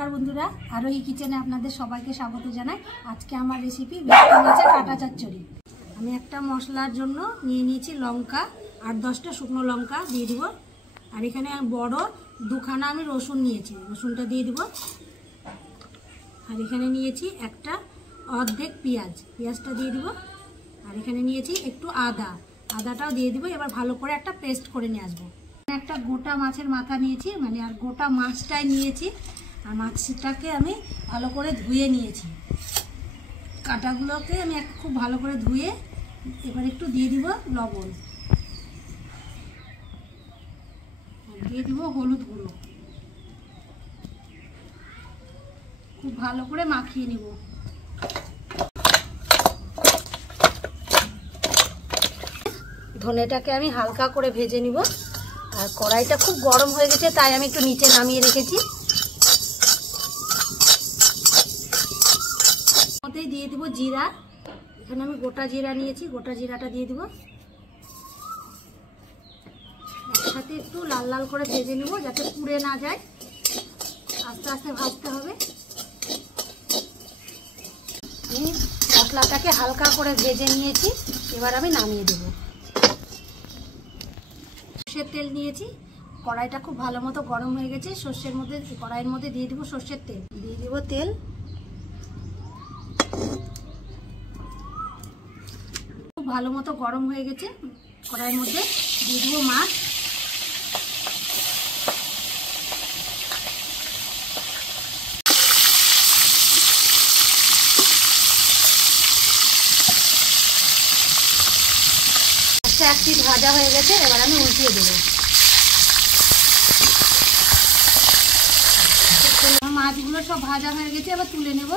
नमस्कार बंधुरा आरोही किचेने आपनादेर सबाइके स्वागत जानाई। आज के आमार रेसिपि भेटकी माछेर काटा चच्चड़ी। आमी एकटा मशलार जोन्नो निये नियेछि लंका 8-10टा शुकनो लंका दिये दिब और एखाने बड़ो दुखाना आमी रसुन नियेछि, रसुनटा दिये दिब और एखाने नियेछि एकटा अर्धेक पेঁয়াজ, पेঁয়াজটা दिये दिब और एखाने नियेछि एकटु आदा, आदाटाও दिये दिब। एबार भालो करे एकटा पेस्ट करे निये आसबो। একটা গোটা মাছের মাথা নিয়েছি, মানে আর গোটা মাছটাই নিয়েছি আর মাছটাকে আমি ভালো করে ধুয়ে নিয়েছি। কাটাগুলোকে আমি খুব ভালো করে ধুয়ে এবার একটু দিয়ে দিব লবণ, দিয়ে দিব হলুদ গুঁড়ো, খুব ভালো করে মাখিয়ে নিব। ধনেটাকে আমি হালকা করে ভেজে নিব আর কড়াইটা খুব গরম হয়ে গেছে তাই আমি একটু নিচে নামিয়ে রেখেছি। ওতেই দিয়ে দিব জিরা, এখানে আমি গোটা জিরা নিয়েছি, গোটা জিরাটা দিয়ে দিব। একসাথে একটু লাল লাল করে ভেজে নেব যাতে পুড়ে না যায়, আস্তে আস্তে ভাজতে হবে। আমি মশলাটাকে হালকা করে ভেজে নিয়েছি, এবার আমি নামিয়ে দেব। সর্ষের তেল নিয়েছি, কড়াইটা খুব ভালো মতো গরম হয়ে গেছে। সর্ষের মধ্যে কড়াইয়ের মধ্যে দিয়ে দিব সর্ষের তেল, দিয়ে দিব তেল, খুব ভালো মতো গরম হয়ে গেছে। কড়াইয়ের মধ্যে দিয়ে দিব মাছ, এক পিঠ ভাজা হয়ে গেছে, এবার আমি উল্টিয়ে দেবো। মাছগুলো সব ভাজা হয়ে গেছে, এবার তুলে নেব।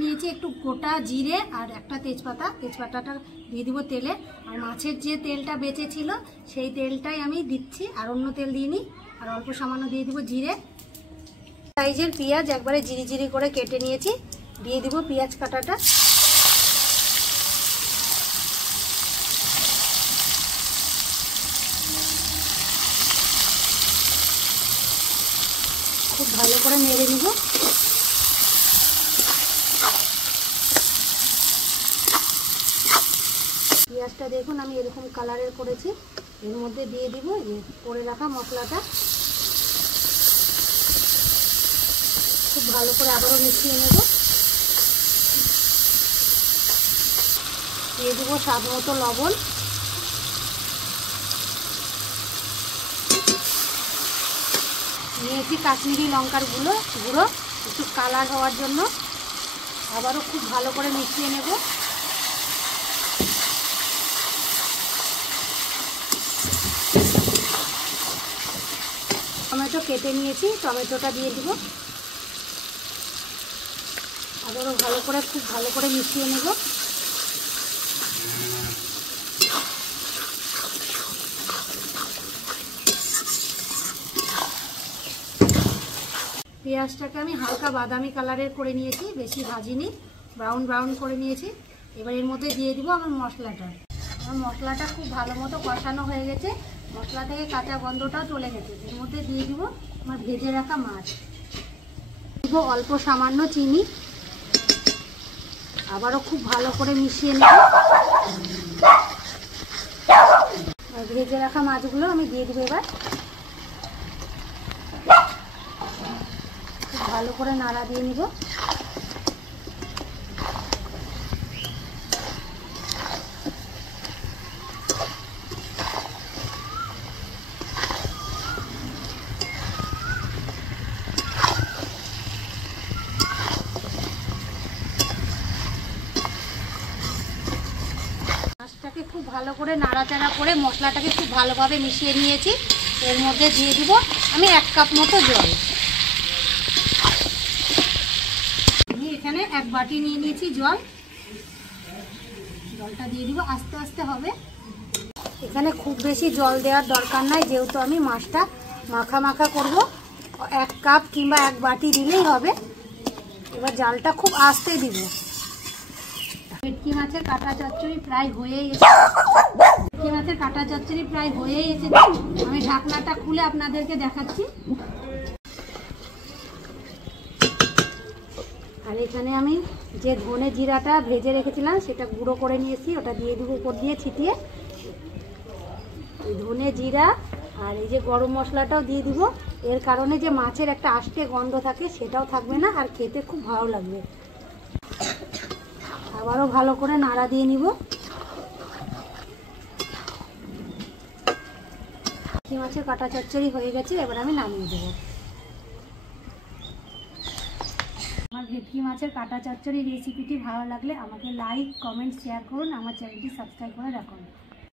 নিয়েছি একটু গোটা জিরে আর একটা তেজপাতা, তেজপাতাটা দিয়ে দিব তেলে। আর মাছের যে তেলটা বেঁচে ছিল সেই তেলটাই আমি দিচ্ছি, আর অন্য তেল দিইনি। আর অল্প সামান্য দিয়ে দিব জিরে। সাইজের পেঁয়াজ একবারে জিরি জিরি করে কেটে নিয়েছি, দিয়ে দিব পেঁয়াজ কাটাটা। খুব ভালো করে নেড়ে নিব। পেঁয়াজটা দেখুন আমি এরকম কালারের করেছি। এর মধ্যে দিয়ে দিব যে করে রাখা মশলাটা, খুব ভালো করে আবারও মিশিয়ে নেব। দিয়ে দিব স্বাদ মতো লবণ, নিয়েছি কাশ্মীরি লঙ্কার গুঁড়ো, একটু কালার হওয়ার জন্য। আবারও খুব ভালো করে মিশিয়ে নেব। টমেটো কেটে নিয়েছি, টমেটোটা দিয়ে দিব। আবারও ভালো করে খুব ভালো করে মিশিয়ে নেব। পেঁয়াজটাকে আমি হালকা বাদামি কালারের করে নিয়েছি, বেশি ভাজিনি, ব্রাউন ব্রাউন করে নিয়েছি। এবার এর মধ্যে দিয়ে দিব আমার মশলাটা। আমার মশলাটা খুব ভালো মতো কষানো হয়ে গেছে, মশলা থেকে কাঁচা গন্ধটাও চলে গেছে। এর মধ্যে দিয়ে দিব আমার ভেজে রাখা মাছ, দিব অল্প সামান্য চিনি। আবারও খুব ভালো করে মিশিয়ে নেব। ভেজে রাখা মাছগুলো আমি দিয়ে দিব। এবার ভালো করে নাড়া দিয়ে নিব। মাছটাকে খুব ভালো করে নাড়াচাড়া করে মশলাটাকে খুব ভালোভাবে মিশিয়ে নিয়েছি। এর মধ্যে দিয়ে দিব আমি 1 কাপ মতো জল। এখানে 1 বাটি নিয়ে নিয়েছি জল, জলটা দিয়ে দিব। আস্তে আস্তে হবে, এখানে খুব বেশি জল দেওয়ার দরকার নাই, যেহেতু আমি মাছটা মাখা মাখা করব। 1 কাপ কিংবা 1 বাটি দিলেই হবে। এবার জালটা খুব আস্তে দিব। ভেটকি মাছের কাটা চচ্চড়ি প্রায় হয়ে এসেছে। ভেটকি মাছের কাটা চচ্চড়ি প্রায় হয়ে এসেছে। আমি ঢাকনাটা খুলে আপনাদেরকে দেখাচ্ছি। আর এখানে আমি যে ধনে জিরাটা ভেজে রেখেছিলাম সেটা গুঁড়ো করে নিয়েছি, ওটা দিয়ে দেবো উপর দিয়ে ছিটিয়ে। ধনে জিরা আর এই যে গরম মশলাটাও দিয়ে দিব, এর কারণে যে মাছের একটা আষ্টে গন্ধ থাকে সেটাও থাকবে না, আর খেতে খুব ভালো লাগবে। আবারও ভালো করে নাড়া দিয়ে নিব। ভেটকি মাছের কাটা চচ্চড়ি হয়ে গেছে, এবার আমি নামিয়ে দেবো। আমার ভেটকি মাছের কাটা চচ্চড়ি রেসিপিটি ভালো লাগলে আমাকে লাইক, কমেন্ট, শেয়ার করুন। আমার চ্যানেলটি সাবস্ক্রাইব করে রাখুন।